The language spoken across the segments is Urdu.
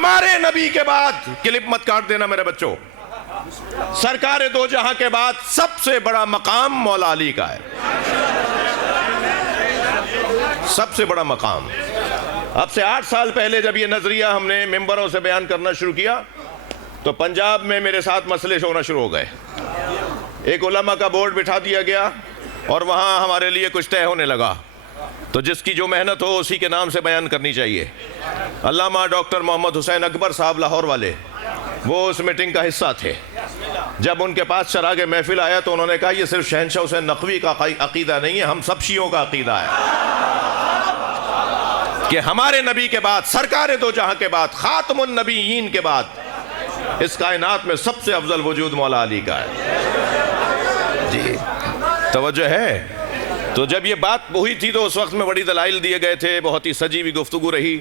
ہمارے نبی کے بعد، کلپ مت کاٹ دینا میرے بچوں، سرکار دو جہاں کے بعد سب سے بڑا مقام مولا علی کا ہے، سب سے بڑا مقام۔ اب سے 8 سال پہلے جب یہ نظریہ ہم نے ممبروں سے بیان کرنا شروع کیا تو پنجاب میں میرے ساتھ مسئلے ہونا شروع ہو گئے۔ ایک علماء کا بورڈ بٹھا دیا گیا اور وہاں ہمارے لیے کچھ طے ہونے لگا، تو جس کی جو محنت ہو اسی کے نام سے بیان کرنی چاہیے۔ علامہ ڈاکٹر محمد حسین اکبر صاحب لاہور والے، وہ اس میٹنگ کا حصہ تھے۔ جب ان کے پاس چراغ محفل آیا تو انہوں نے کہا یہ صرف شہنشاہ حسین نقوی کا عقیدہ نہیں ہے، ہم سب شیعوں کا عقیدہ ہے کہ ہمارے نبی کے بعد، سرکار دو جہاں کے بعد، خاتم النبیین کے بعد اس کائنات میں سب سے افضل وجود مولا علی کا ہے۔ جی توجہ ہے؟ تو جب یہ بات ہوئی تھی تو اس وقت میں بڑی دلائل دیے گئے تھے، بہت ہی سجی ہوئی گفتگو رہی،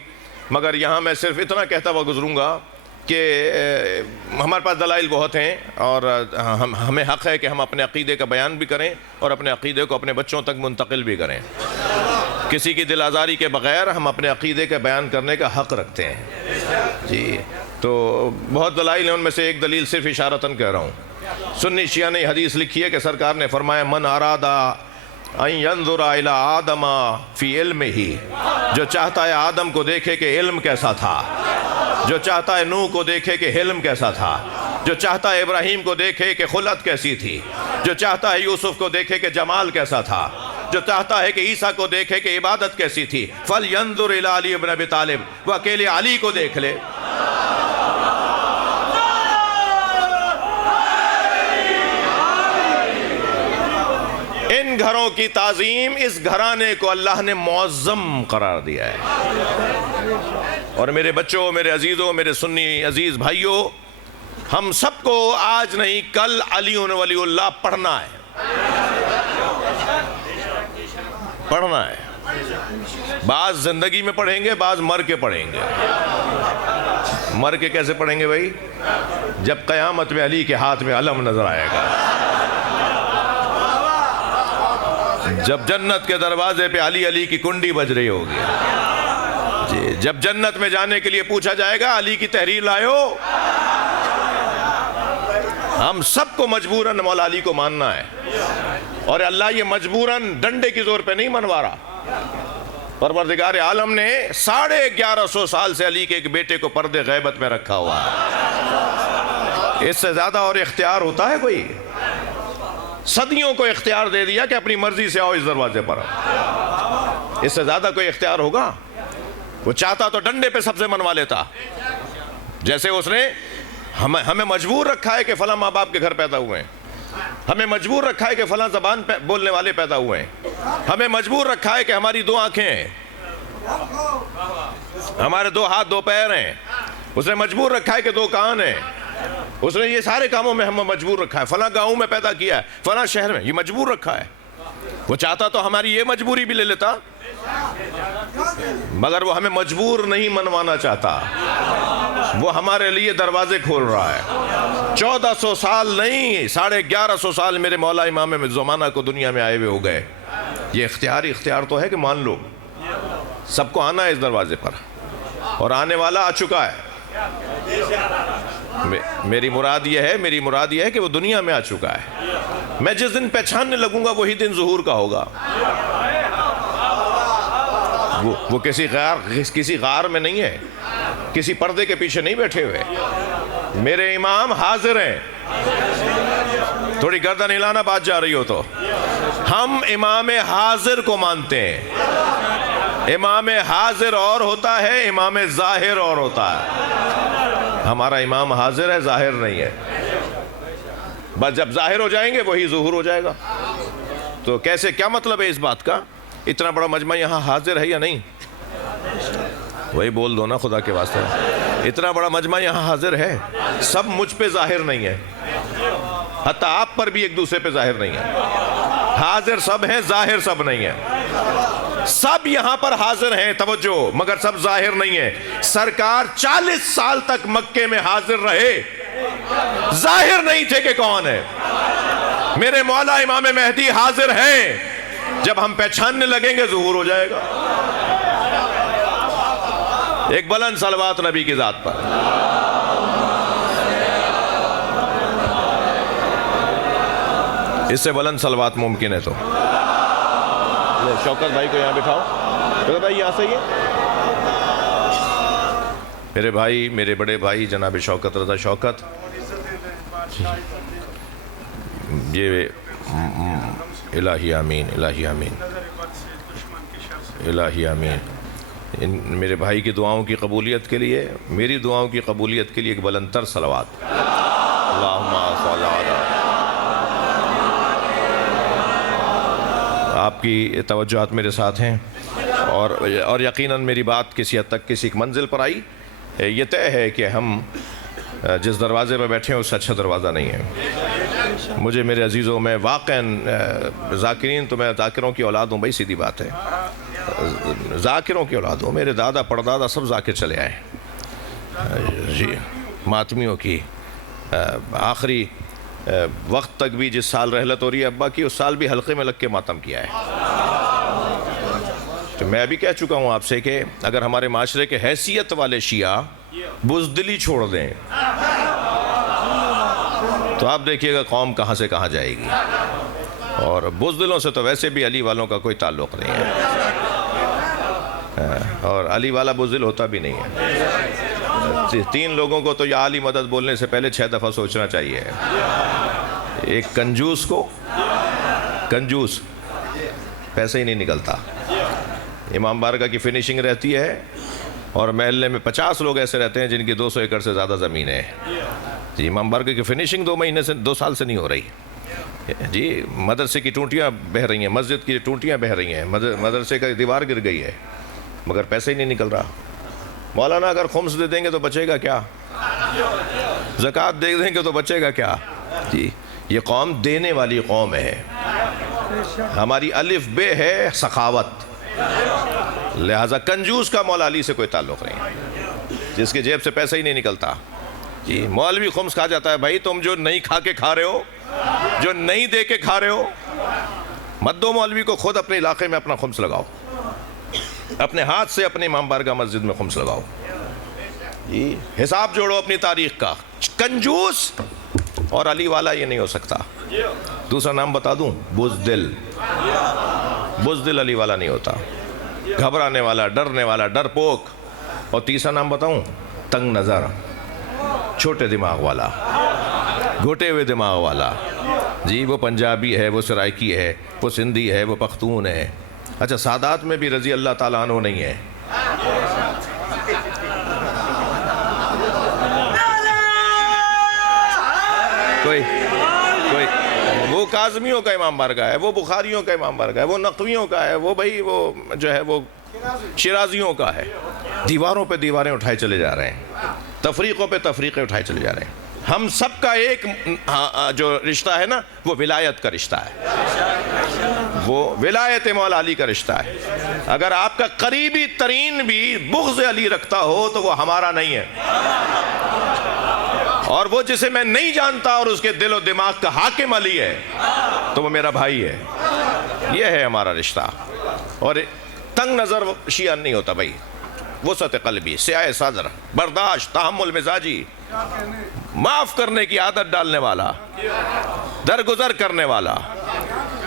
مگر یہاں میں صرف اتنا کہتا ہوا گزروں گا کہ ہمارے پاس دلائل بہت ہیں اور ہمیں حق ہے کہ ہم اپنے عقیدے کا بیان بھی کریں اور اپنے عقیدے کو اپنے بچوں تک منتقل بھی کریں۔ کسی کی دل آزاری کے بغیر ہم اپنے عقیدے کا بیان کرنے کا حق رکھتے ہیں۔ جی تو بہت دلائل ہیں، ان میں سے ایک دلیل صرف اشارتاً کہہ رہا ہوں۔ سنی شیعہ نے حدیث لکھی ہے کہ سرکار نے فرمایا من ارادہ ان ينظر الى آدم فی علمہ، جو چاہتا ہے آدم کو دیکھے کہ علم کیسا تھا، جو چاہتا ہے نوح کو دیکھے کہ حلم کیسا تھا، جو چاہتا ہے ابراہیم کو دیکھے کہ خلت کیسی تھی، جو چاہتا ہے یوسف کو دیکھے کہ جمال کیسا تھا، جو چاہتا ہے کہ عیسیٰ کو دیکھے کہ عبادت کیسی تھی، فَلْيَنظُرْ إِلَىٰ عَلِي بْنِ أَبِي طالب، وہ اکیلے علی کو دیکھ لے۔ ان گھروں کی تعظیم، اس گھرانے کو اللہ نے معظم قرار دیا ہے۔ اور میرے بچوں، میرے عزیزوں، میرے سنی عزیز بھائیوں، ہم سب کو آج نہیں کل علی ولی اللہ پڑھنا ہے، پڑھنا ہے۔ بعض زندگی میں پڑھیں گے، بعض مر کے پڑھیں گے۔ مر کے کیسے پڑھیں گے بھائی؟ جب قیامت میں علی کے ہاتھ میں علم نظر آئے گا، جب جنت کے دروازے پہ علی علی کی کنڈی بج رہی ہوگی، جی جب جنت میں جانے کے لیے پوچھا جائے گا علی کی تحریر لائے ہو، ہم سب کو مجبوراً مولا علی کو ماننا ہے۔ اور اللہ یہ مجبوراً ڈنڈے کی زور پہ نہیں منوا رہا۔ پروردگار عالم نے 1150 سال سے علی کے ایک بیٹے کو پردے غیبت میں رکھا ہوا ہے۔ اس سے زیادہ اور اختیار ہوتا ہے کوئی؟ صدیوں کو اختیار دے دیا کہ اپنی مرضی سے آؤ اس دروازے پر، اس سے زیادہ کوئی اختیار ہوگا؟ وہ چاہتا تو ڈنڈے پہ سب سے منوا لیتا، جیسے اس نے ہمیں مجبور رکھا ہے کہ فلاں ماں باپ کے گھر پیدا ہوئے ہیں، ہمیں مجبور رکھا ہے کہ فلاں زبان بولنے والے پیدا ہوئے ہیں، ہمیں مجبور رکھا ہے کہ ہماری 2 آنکھیں ہیں، ہمارے 2 ہاتھ 2 پیر ہیں، اس نے مجبور رکھا ہے کہ 2 کان ہیں، اس نے یہ سارے کاموں میں ہمیں مجبور رکھا ہے، فلاں گاؤں میں پیدا کیا ہے، فلاں شہر میں، یہ مجبور رکھا ہے۔ وہ چاہتا تو ہماری یہ مجبوری بھی لے لیتا، مگر وہ ہمیں مجبور نہیں منوانا چاہتا، وہ ہمارے لیے دروازے کھول رہا ہے۔ 1400 سال نہیں، 1150 سال میرے مولا امام زمانہ کو دنیا میں آئے ہوئے ہو گئے۔ یہ اختیار تو ہے کہ مان لو، سب کو آنا ہے اس دروازے پر، اور آنے والا آ چکا ہے۔ میری مراد یہ ہے کہ وہ دنیا میں آ چکا ہے۔ میں جس دن پہچاننے لگوں گا وہی دن ظہور کا ہوگا۔ وہ کسی غار میں نہیں ہے، کسی پردے کے پیچھے نہیں بیٹھے ہوئے، میرے امام حاضر ہیں۔ تھوڑی گردن ہلانا بات جا رہی ہو تو، ہم امام حاضر کو مانتے ہیں۔ امام حاضر اور ہوتا ہے، امام ظاہر اور ہوتا ہے۔ ہمارا امام حاضر ہے، ظاہر نہیں ہے۔ بس جب ظاہر ہو جائیں گے وہی ظہور ہو جائے گا۔ تو کیسے، کیا مطلب ہے اس بات کا؟ اتنا بڑا مجمع یہاں حاضر ہے یا نہیں؟ وہی بول دو نا خدا کے واسطے، اتنا بڑا مجمع یہاں حاضر ہے، سب مجھ پہ ظاہر نہیں ہے، حتیٰ آپ پر بھی ایک دوسرے پہ ظاہر نہیں ہے۔ حاضر سب ہیں، ظاہر سب نہیں ہے۔ سب یہاں پر حاضر ہیں، توجہ، مگر سب ظاہر نہیں ہے۔ سرکار 40 سال تک مکے میں حاضر رہے، ظاہر نہیں تھے کہ کون ہے۔ میرے مولا امام مہدی حاضر ہیں، جب ہم پہچاننے لگیں گے ظہور ہو جائے گا۔ ایک بلند صلوات نبی کی ذات پر. اس سے بلند صلوات ممکن ہے تو شوکت بھائی کو یہاں بٹھاؤ. شوکت بھائی یہاں سے ہی ہے. میرے بھائی، میرے بڑے بھائی جناب شوکت رضا شوکت، یہ الہی آمین، الہی آمین، الہی آمین. میرے بھائی کی دعاؤں کی قبولیت کے لیے، میری دعاؤں کی قبولیت کے لیے ایک بلند تر صلوات. اللہم صل علی. آپ کی توجہات میرے ساتھ ہیں اور یقیناً میری بات کسی حد تک کسی ایک منزل پر آئی. یہ طے ہے کہ ہم جس دروازے پہ بیٹھے ہیں اس سے اچھا دروازہ نہیں ہے. مجھے میرے عزیزوں، میں واقعاً ذاکرین تو میں ذاکروں کی اولاد ہوں بھائی، سیدھی بات ہے، ذاکروں کی اولاد ہوں. میرے دادا پردادا سب ذاکر چلے آئے جی. ماتمیوں کی آخری وقت تک بھی جس سال رحلت ہو رہی ہے ابا کی، اس سال بھی حلقے میں لگ کے ماتم کیا ہے. تو میں ابھی کہہ چکا ہوں آپ سے کہ اگر ہمارے معاشرے کے حیثیت والے شیعہ بزدلی چھوڑ دیں تو آپ دیکھیے گا قوم کہاں سے کہاں جائے گی. اور بزدلوں سے تو ویسے بھی علی والوں کا کوئی تعلق نہیں ہے، اور علی والا بزدل ہوتا بھی نہیں ہے. 3 لوگوں کو تو یا علی مدد بولنے سے پہلے 6 دفعہ سوچنا چاہیے. ایک کنجوس کو، کنجوس پیسے ہی نہیں نکلتا. امام بارگاہ کی فنیشنگ رہتی ہے اور محلے میں 50 لوگ ایسے رہتے ہیں جن کی 200 ایکڑ سے زیادہ زمین ہے جی. امام بارگاہ کی فنیشنگ 2 سال سے نہیں ہو رہی جی. مدرسے کی ٹونٹیاں بہہ رہی ہیں، مسجد کی ٹونٹیاں بہہ رہی ہیں، مدرسے کا دیوار گر گئی ہے، مگر پیسے ہی نہیں نکل رہا. مولانا اگر خمس دے دیں گے تو بچے گا کیا؟ زکوٰۃ دے دیں گے تو بچے گا کیا جی. یہ قوم دینے والی قوم ہے. ہماری الف بے ہے سخاوت. لہٰذا کنجوس کا مولا علی سے کوئی تعلق نہیں، جس کی جیب سے پیسہ ہی نہیں نکلتا جی. مولوی خمس کھا جاتا ہے. بھائی تم جو نہیں کھا کے کھا رہے ہو، جو نہیں دے کے کھا رہے ہو، مت دو مولوی کو. خود اپنے علاقے میں اپنا خمس لگاؤ، اپنے ہاتھ سے اپنے امام بارگاہ مسجد میں خمس لگاؤ جی. حساب جوڑو اپنی تاریخ کا. کنجوس اور علی والا یہ نہیں ہو سکتا. دوسرا نام بتا دوں، بزدل. بزدل علی والا نہیں ہوتا. گھبرانے والا، ڈرنے والا، ڈرپوک. اور تیسرا نام بتاؤں، تنگ نظر، چھوٹے دماغ والا، گھٹے ہوئے دماغ والا جی. وہ پنجابی ہے، وہ سرائکی ہے، وہ سندھی ہے، وہ پختون ہے. اچھا سادات میں بھی رضی اللہ تعالیٰ عنہ نہیں ہے. کوئی وہ کاظمیوں کا امام بارگاہ ہے، وہ بخاریوں کا امام بارگاہ ہے، وہ نقویوں کا ہے، وہ بھائی وہ جو ہے وہ شیرازیوں کا ہے. دیواروں پہ دیواریں اٹھائے چلے جا رہے ہیں، تفریقوں پہ تفریقیں اٹھائے چلے جا رہے ہیں. ہم سب کا ایک جو رشتہ ہے نا، وہ ولایت کا رشتہ ہے، وہ ولایت مولا علی کا رشتہ ہے. اگر آپ کا قریبی ترین بھی بغض علی رکھتا ہو تو وہ ہمارا نہیں ہے، اور وہ جسے میں نہیں جانتا اور اس کے دل و دماغ کا حاکم علی ہے تو وہ میرا بھائی ہے. یہ ہے ہمارا رشتہ. اور تنگ نظر شیعہ نہیں ہوتا بھائی. وسعت قلبی، سیاہ صدر، برداشت، تحمل مزاجی، معاف کرنے کی عادت ڈالنے والا، درگزر کرنے والا،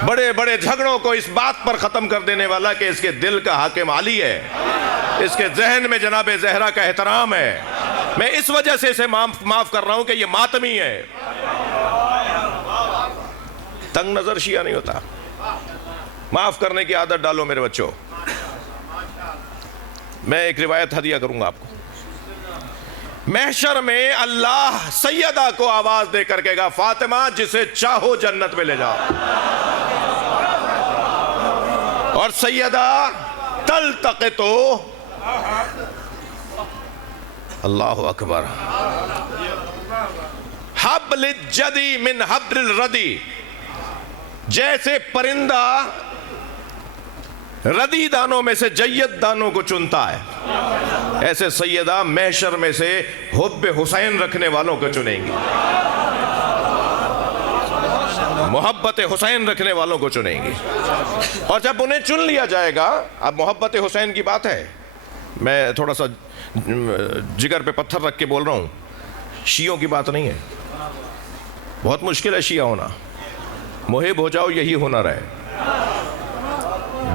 بڑے بڑے جھگڑوں کو اس بات پر ختم کر دینے والا کہ اس کے دل کا حاکم علی ہے، اس کے ذہن میں جناب زہرا کا احترام ہے. میں اس وجہ سے اسے معاف کر رہا ہوں کہ یہ ماتمی ہے. تنگ نظر شیعہ نہیں ہوتا. معاف کرنے کی عادت ڈالو میرے بچوں. میں ایک روایت ہدیہ کروں گا آپ کو. محشر میں اللہ سیدہ کو آواز دے کر کہے گا، فاطمہ جسے چاہو جنت میں لے جاؤ. اور سیدہ تلتقط اللہ اکبر حبل الجدی من حبل الردی. جیسے پرندہ ردی دانوں میں سے جید دانوں کو چنتا ہے، ایسے سیدہ محشر میں سے حب حسین رکھنے والوں کو چنیں گی، محبت حسین رکھنے والوں کو چنیں گی. اور جب انہیں چن لیا جائے گا، اب محبت حسین کی بات ہے، میں تھوڑا سا جگر پہ پتھر رکھ کے بول رہا ہوں، شیعوں کی بات نہیں ہے. بہت مشکل ہے شیعہ ہونا. محب ہو جاؤ، یہی ہنر ہے.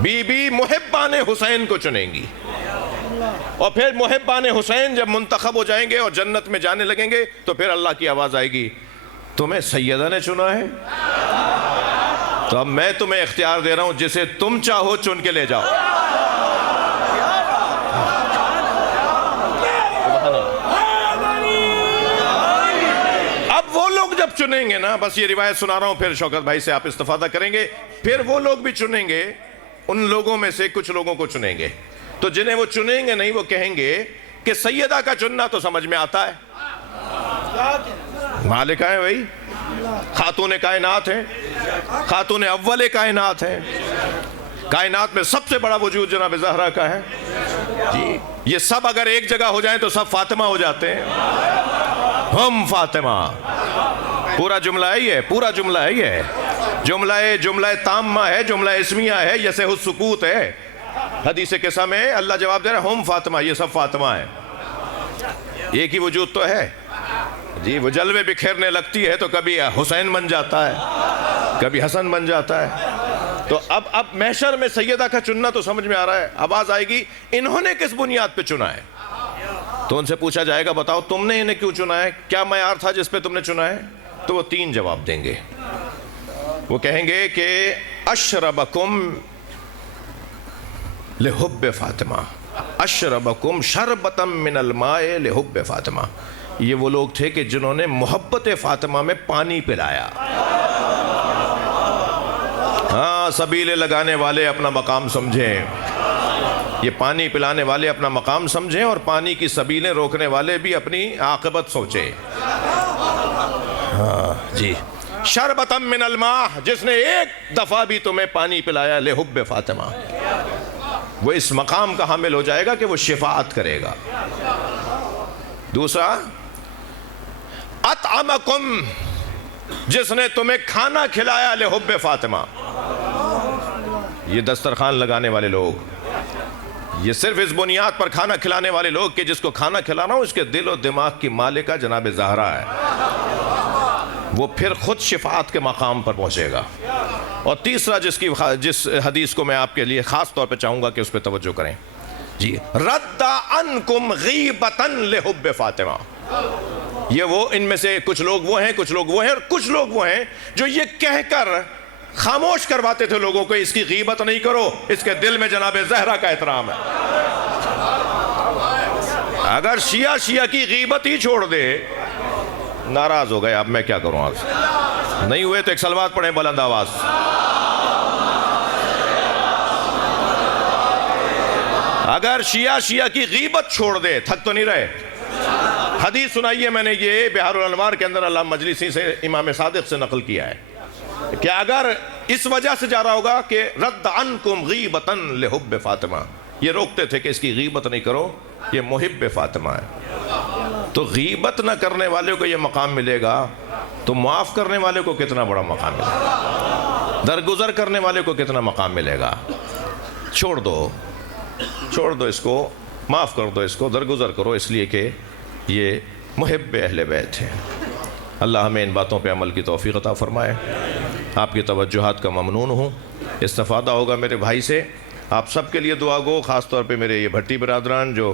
بی بی محبان حسین کو چنیں گی، اور پھر محبان حسین جب منتخب ہو جائیں گے اور جنت میں جانے لگیں گے تو پھر اللہ کی آواز آئے گی، تمہیں سیدہ نے چنا ہے، تو اب میں تمہیں اختیار دے رہا ہوں، جسے تم چاہو چن کے لے جاؤ. اب وہ لوگ جب چنیں گے نا، بس یہ روایت سنا رہا ہوں، پھر شوکت بھائی سے آپ استفادہ کریں گے. پھر وہ لوگ بھی چنیں گے، ان لوگوں میں سے کچھ لوگوں کو چنیں گے، تو جنہیں وہ چنیں گے نہیں، وہ کہیں گے کہ سیدہ کا چننا تو سمجھ میں آتا ہے، مالکہ ہے بھائی، خاتون کائنات ہے، خاتون اول کائنات ہے، کائنات میں سب سے بڑا وجود جناب زہرا کا ہے. جی یہ سب اگر ایک جگہ ہو جائیں تو سب فاطمہ ہو جاتے ہیں. ہم فاطمہ، پورا جملہ ہے یہ، پورا جملہ ہے یہ، جملہ تامہ ہے، جملہ اسمیہ ہے، یہ صحیح السکوت ہے. حدیث قصہ میں اللہ جواب دے رہا ہے، ہم فاطمہ، یہ سب فاطمہ ہے. ایک ہی وجود تو ہے. جی وہ جلوے بکھیرنے لگتی ہے تو کبھی حسین بن جاتا ہے، کبھی حسن بن جاتا ہے. تو اب محشر میں سیدہ کا چننا تو سمجھ میں آ رہا ہے. آواز آئے گی، انہوں نے کس بنیاد پہ چنا ہے؟ تو ان سے پوچھا جائے گا، بتاؤ تم نے انہیں کیوں چنا ہے، کیا معیار تھا جس پہ تم نے چنا ہے؟ تو وہ 3 جواب دیں گے. وہ کہیں گے کہ اشربکم لحب فاطمہ، اشربکم شربتا من الماء لحب فاطمہ. یہ وہ لوگ تھے کہ جنہوں نے محبت فاطمہ میں پانی پلایا. ہاں، سبیلے لگانے والے اپنا مقام سمجھیں، یہ پانی پلانے والے اپنا مقام سمجھیں، اور پانی کی سبیلیں روکنے والے بھی اپنی عاقبت سوچیں. ہاں جی، شربتا من الماء، جس نے ایک دفعہ بھی تمہیں پانی پلایا لحب فاطمہ، وہ اس مقام کا حامل ہو جائے گا کہ وہ شفاعت کرے گا. دوسرا، اطعمکم، جس نے تمہیں کھانا کھلایا لحب فاطمہ. یہ دسترخوان لگانے والے لوگ، یہ صرف اس بنیاد پر کھانا کھلانے والے لوگ کہ جس کو کھانا کھلانا ہو اس کے دل و دماغ کی مالکہ جناب زہرا ہے، وہ پھر خود شفاعت کے مقام پر پہنچے گا. اور تیسرا جس حدیث کو میں آپ کے لیے خاص طور پہ چاہوں گا کہ اس پہ توجہ کریں، جی، رد عنکم غیبتا لحب فاطمہ. یہ وہ، ان میں سے کچھ لوگ وہ ہیں، کچھ لوگ وہ ہیں، اور کچھ لوگ وہ ہیں جو یہ کہہ کر خاموش کرواتے تھے لوگوں کو، اس کی غیبت نہیں کرو، اس کے دل میں جناب زہرا کا احترام ہے. اگر شیعہ کی غیبت ہی چھوڑ دے، ناراض ہو گئے. اب میں کیا کروں، آپ نہیں ہوئے تو ایک صلوات پڑھیں بلند آواز. اگر شیعہ کی غیبت چھوڑ دے، تھک تو نہیں رہے. حدیث سنائی ہے میں نے، یہ بہار الانوار کے اندر علامہ مجلسی سے امام صادق سے نقل کیا ہے کہ اگر اس وجہ سے جا رہا ہوگا کہ رد عنکم غیبتا لحب فاطمہ، یہ روکتے تھے کہ اس کی غیبت نہیں کرو، یہ محب فاطمہ ہے، تو غیبت نہ کرنے والے کو یہ مقام ملے گا، تو معاف کرنے والے کو کتنا بڑا مقام ملے گا، درگزر کرنے والے کو کتنا مقام ملے گا. چھوڑ دو اس کو، معاف کر دو اس کو، درگزر کرو، اس لیے کہ یہ محب اہل بیت ہیں. اللہ ہمیں ان باتوں پہ عمل کی توفیق عطا فرمائے. آپ کی توجہات کا ممنون ہوں. استفادہ ہوگا میرے بھائی سے. آپ سب کے لیے دعا گو، خاص طور پہ میرے یہ بھٹی برادران جو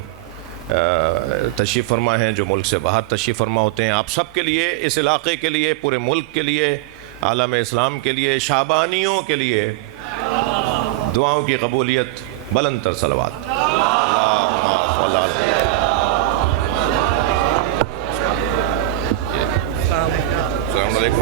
تشریف فرما ہیں، جو ملک سے باہر تشریف فرما ہوتے ہیں، آپ سب کے لیے، اس علاقے کے لیے، پورے ملک کے لیے، عالم اسلام کے لیے، شعبانیوں کے لیے دعاؤں کی قبولیت. بلند تر صلوات. السلام علیکم.